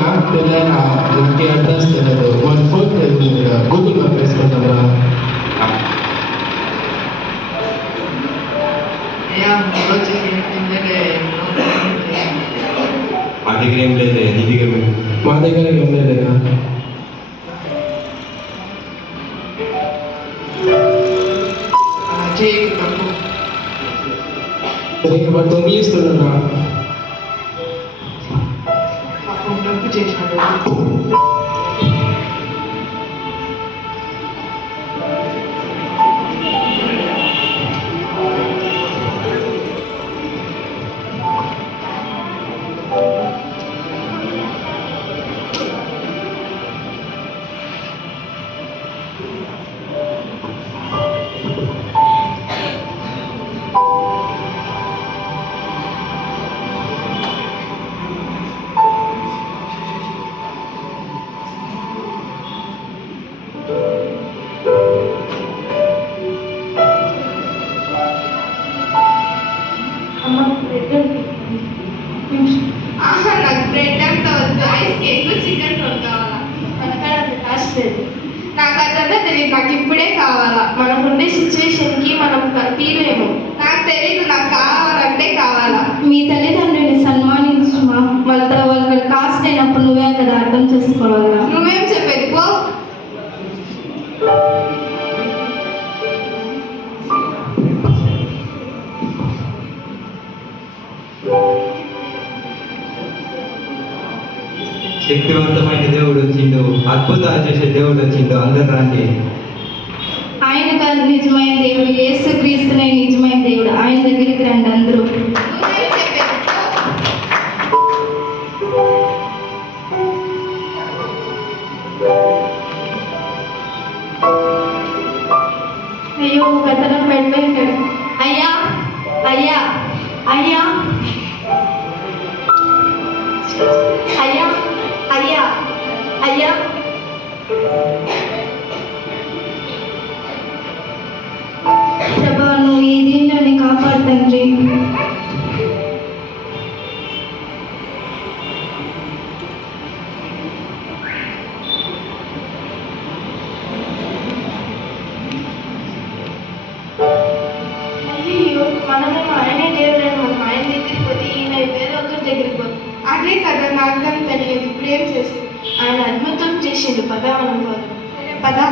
నాకు తెలియదు, నాకు అడ్రస్ తెలియదు. మన ఫోన్ గూగుల్ మ్యాప్ వేసుకుంటారా? మా దగ్గర ఏం లేదు, నీ దగ్గర మా దగ్గర ఏం లేదా? మరి దొంగిలిస్తున్నా డబ్బు చేసినాడు. నాకు బ్రెడ్ అంతా వద్దు, ఐస్ కేక్ చికెన్ రోల్ కావాలా. నాకు అదంతా తెలియదు, నాకు ఇప్పుడే కావాలా. మనం ఉండే సిచ్యువేషన్కి మనం తీరేము. నాకు తెలియదు, నాకు కావాలంటే కావాలా. మీ తల్లిదండ్రుని సన్మానించుమా. వాళ్ళ కాస్ట్ అయినప్పుడు నువ్వే కదా అర్థం చేసుకోవాలా. నువ్వేం చెప్పేది పో. శక్తివంతమైన దేవుడు వచ్చిండు, అద్భుతాలు చేసే దేవుడు వచ్చిండు, అందరు రండి. ఆయన కాదు నిజమైన దేవుడు, యేసు క్రీస్తునే నిజమైన దేవుడు. ఆయన దగ్గరికి రండి అందరూ. నువ్వేం చెప్పేది అయ్యో గతనం పెట్టాడు. అయ్యా అయ్యా అయ్యా అయ్యా అయ్యా అయ్యా ప్రభా, నువ్వు ఈ దీనిలోని కాపాడు తండ్రి. అయ్యో, మనమేమో ఆయనే దేవుడని మనం ఆయన దగ్గరికి పోతే ఈయన వేరే ఒకరి దగ్గరికి పోతే అదే కదా నాకు కానీ తెలియదు. ఇప్పుడు ఏం చేస్తుంది? ఆయన అద్భుతం చేసిండు, పదా మనం పోదాం. సరే పదా.